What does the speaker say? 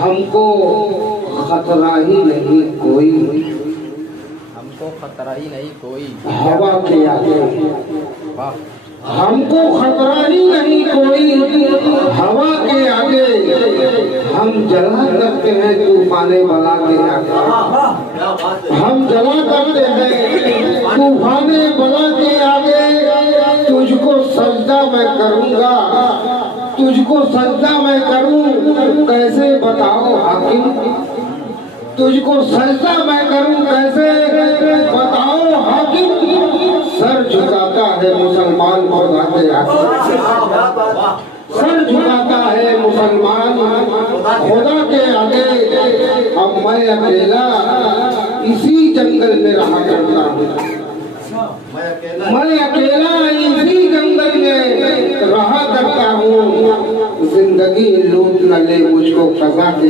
हमको खतरा ही नहीं कोई, हमको खतरा ही नहीं कोई, हवा के आगे वाह, हमको खतरा ही नहीं कोई, हवा के आगे हम जला करते हैं तूफाने बला के आगे, हम जला करते हैं तूफाने बला के आगे। तुझको सजदा मैं करूँगा, तुझको सजदा मैं करूँ कैसे बताओ हाकिम, तुझको सजदा मैं करूँ कैसे बताओ हाकिम। सर झुकाता है मुसलमान खुदा के आगे, सर झुकाता है मुसलमान खुदा के आगे। अब मैं अकेला इसी जंगल में रहा करता हूँ, मैं अकेला इसी जंगल में रहा करता हूँ। जिंदगी लूट न ले मुझको फंसा के।